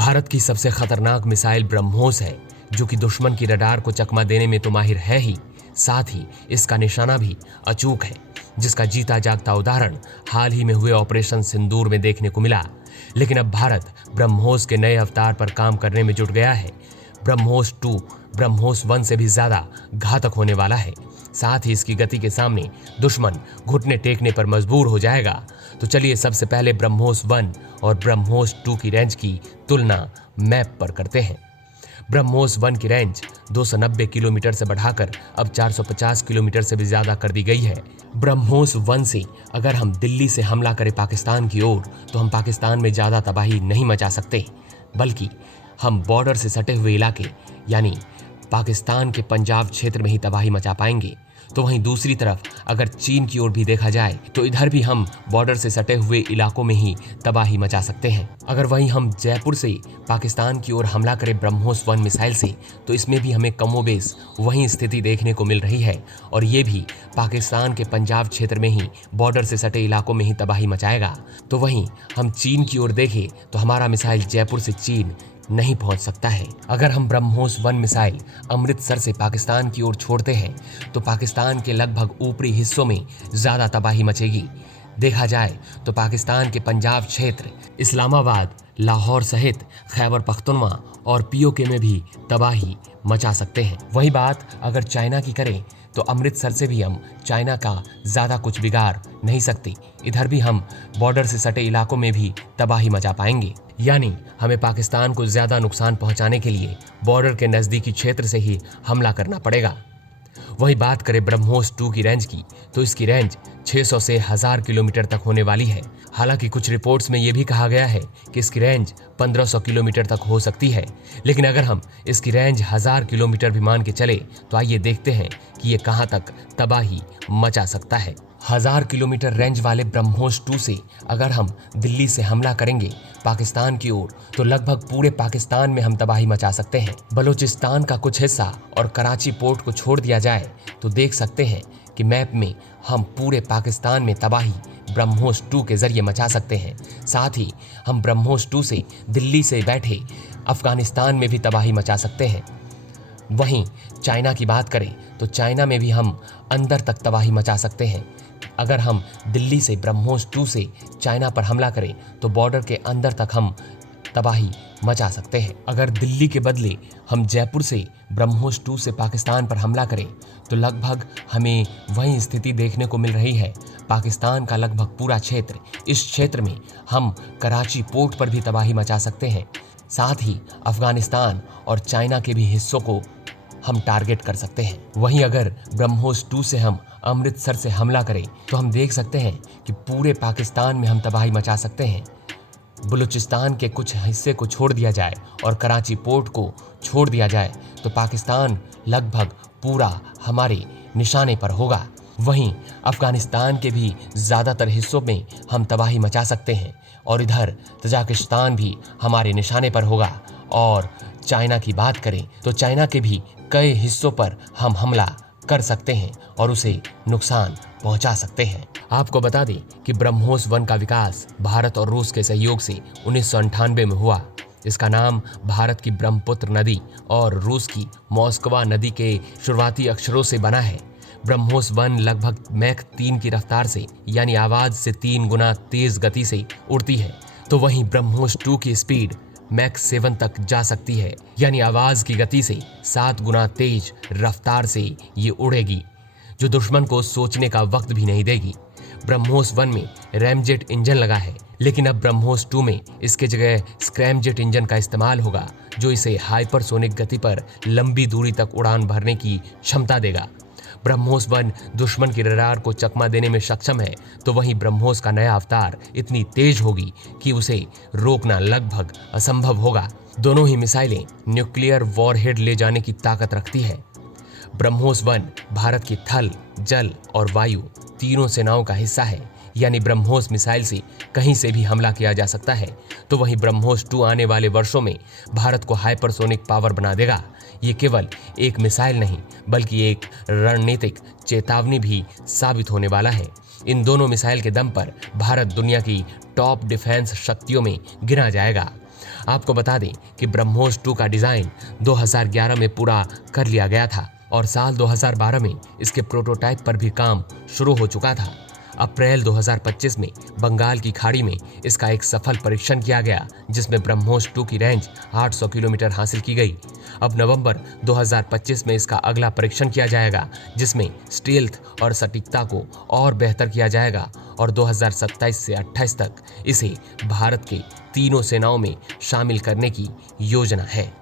भारत की सबसे खतरनाक मिसाइल ब्रह्मोस है, जो कि दुश्मन की रडार को चकमा देने में तो माहिर है ही, साथ ही इसका निशाना भी अचूक है, जिसका जीता जागता उदाहरण हाल ही में हुए ऑपरेशन सिंदूर में देखने को मिला। लेकिन अब भारत ब्रह्मोस के नए अवतार पर काम करने में जुट गया है। ब्रह्मोस 2 ब्रह्मोस 1 से भी ज्यादा घातक होने वाला है। साथ ही इसकी गति के सामने दुश्मन घुटने टेकने पर मजबूर हो जाएगा। तो चलिए सबसे पहले ब्रह्मोस 1 और ब्रह्मोस 2 की रेंज की तुलना मैप पर करते हैं। ब्रह्मोस 1 की रेंज 290 किलोमीटर से बढ़ाकर अब 450 किलोमीटर से भी ज्यादा कर दी गई है। ब्रह्मोस 1 से अगर हम दिल्ली से हमला करें पाकिस्तान की ओर, तो हम पाकिस्तान में ज्यादा तबाही नहीं मचा सकते, बल्कि हम बॉर्डर से सटे हुए इलाके यानी पाकिस्तान के पंजाब क्षेत्र में ही तबाही मचा पाएंगे। तो वहीं दूसरी तरफ अगर चीन की ओर भी देखा जाए, तो इधर भी हम बॉर्डर से सटे हुए इलाकों में ही तबाही मचा सकते हैं। अगर वहीं हम जयपुर से पाकिस्तान की ओर हमला करें ब्रह्मोस 1 मिसाइल से, तो इसमें भी हमें कमोबेश वही स्थिति देखने को मिल रही है, और ये भी पाकिस्तान के पंजाब क्षेत्र में ही बॉर्डर से सटे इलाकों में ही तबाही मचाएगा। तो वहीं हम चीन की ओर देखें तो हमारा मिसाइल जयपुर से चीन नहीं पहुंच सकता है। अगर हम ब्रह्मोस 1 मिसाइल अमृतसर से पाकिस्तान की ओर छोड़ते हैं, तो पाकिस्तान के लगभग ऊपरी हिस्सों में ज्यादा तबाही मचेगी। देखा जाए तो पाकिस्तान के पंजाब क्षेत्र, इस्लामाबाद, लाहौर सहित खैबर पख्तूनख्वा और पीओके में भी तबाही मचा सकते हैं। वही बात अगर चाइना की करें, तो अमृतसर से भी हम चाइना का ज्यादा कुछ बिगाड़ नहीं सकते। इधर भी हम बॉर्डर से सटे इलाकों में भी तबाही मचा पाएंगे। यानी हमें पाकिस्तान को ज्यादा नुकसान पहुंचाने के लिए बॉर्डर के नजदीकी क्षेत्र से ही हमला करना पड़ेगा। वही बात करें ब्रह्मोस 2 की रेंज की, तो इसकी रेंज 600 से 1000 किलोमीटर तक होने वाली है। हालांकि कुछ रिपोर्ट्स में यह भी कहा गया है कि इसकी रेंज 1500 किलोमीटर तक हो सकती है। लेकिन अगर हम इसकी रेंज 1000 किलोमीटर भी मान के चले, तो आइए देखते हैं कि ये कहां तक तबाही मचा सकता है। 1000 किलोमीटर रेंज वाले ब्रह्मोस 2 से अगर हम दिल्ली से हमला करेंगे पाकिस्तान की ओर, तो लगभग पूरे पाकिस्तान में हम तबाही मचा सकते हैं। बलूचिस्तान का कुछ हिस्सा और कराची पोर्ट को छोड़ दिया जाए, तो देख सकते हैं कि मैप में हम पूरे पाकिस्तान में तबाही ब्रह्मोस 2 के जरिए मचा सकते हैं। साथ ही हम ब्रह्मोस 2 से दिल्ली से बैठे अफगानिस्तान में भी तबाही मचा सकते हैं। वहीं चाइना की बात करें, तो चाइना में भी हम अंदर तक तबाही मचा सकते हैं। अगर हम दिल्ली से ब्रह्मोस 2 से चाइना पर हमला करें, तो बॉर्डर के अंदर तक हम तबाही मचा सकते हैं। अगर दिल्ली के बदले हम जयपुर से ब्रह्मोस 2 से पाकिस्तान पर हमला करें, तो लगभग हमें वही स्थिति देखने को मिल रही है। पाकिस्तान का लगभग पूरा क्षेत्र, इस क्षेत्र में हम कराची पोर्ट पर भी तबाही मचा सकते हैं। साथ ही अफगानिस्तान और चाइना के भी हिस्सों को हम टारगेट कर सकते हैं। वहीं अगर ब्रह्मोस 2 से हम अमृतसर से हमला करें, तो हम देख सकते हैं कि पूरे पाकिस्तान में हम तबाही मचा सकते हैं। बलूचिस्तान के कुछ हिस्से को छोड़ दिया जाए और कराची पोर्ट को छोड़ दिया जाए, तो पाकिस्तान लगभग पूरा हमारे निशाने पर होगा। वहीं अफगानिस्तान के भी ज़्यादातर हिस्सों में हम तबाही मचा सकते हैं, और इधर तजाकिस्तान भी हमारे निशाने पर होगा। और चाइना की बात करें, तो चाइना के भी कई हिस्सों पर हम हमला कर सकते हैं और उसे नुकसान पहुंचा सकते हैं। आपको बता दें कि ब्रह्मोस 1 का विकास भारत और रूस के सहयोग से 1998 में हुआ। इसका नाम भारत की ब्रह्मपुत्र नदी और रूस की मॉस्कवा नदी के शुरुआती अक्षरों से बना है। ब्रह्मोस 1 लगभग मैक 3 की रफ्तार से यानी आवाज से 3 गुना तेज गति से उड़ती है। तो वहीं ब्रह्मोस 2 की स्पीड मैक 7 तक जा सकती है, यानी आवाज की गति से 7 गुना तेज रफ्तार से ये उड़ेगी, जो दुश्मन को सोचने का वक्त भी नहीं देगी। ब्रह्मोस 1 में रैमजेट इंजन लगा है, लेकिन अब ब्रह्मोस 2 में इसके जगह स्क्रैमजेट इंजन का इस्तेमाल होगा, जो इसे हाइपरसोनिक गति पर लंबी दूरी तक उड़ान भरने की क्षमता देगा। ब्रह्मोस 1 दुश्मन की रडार को चकमा देने में सक्षम है, तो वहीं ब्रह्मोस का नया अवतार इतनी तेज होगी कि उसे रोकना लगभग असंभव होगा। दोनों ही मिसाइलें न्यूक्लियर वॉरहेड ले जाने की ताकत रखती है। ब्रह्मोस 1 भारत की थल, जल और वायु तीनों सेनाओं का हिस्सा है, यानी ब्रह्मोस मिसाइल से कहीं से भी हमला किया जा सकता है। तो वहीं ब्रह्मोस 2 आने वाले वर्षों में भारत को हाइपरसोनिक पावर बना देगा। ये केवल एक मिसाइल नहीं, बल्कि एक रणनीतिक चेतावनी भी साबित होने वाला है। इन दोनों मिसाइल के दम पर भारत दुनिया की टॉप डिफेंस शक्तियों में गिना जाएगा। आपको बता दें कि ब्रह्मोस 2 का डिजाइन 2011 में पूरा कर लिया गया था और साल 2012 में इसके प्रोटोटाइप पर भी काम शुरू हो चुका था। अप्रैल 2025 में बंगाल की खाड़ी में इसका एक सफल परीक्षण किया गया, जिसमें ब्रह्मोस 2 की रेंज 800 किलोमीटर हासिल की गई। अब नवंबर 2025 में इसका अगला परीक्षण किया जाएगा, जिसमें स्टील्थ और सटीकता को और बेहतर किया जाएगा और 2027 से 28 तक इसे भारत के तीनों सेनाओं में शामिल करने की योजना है।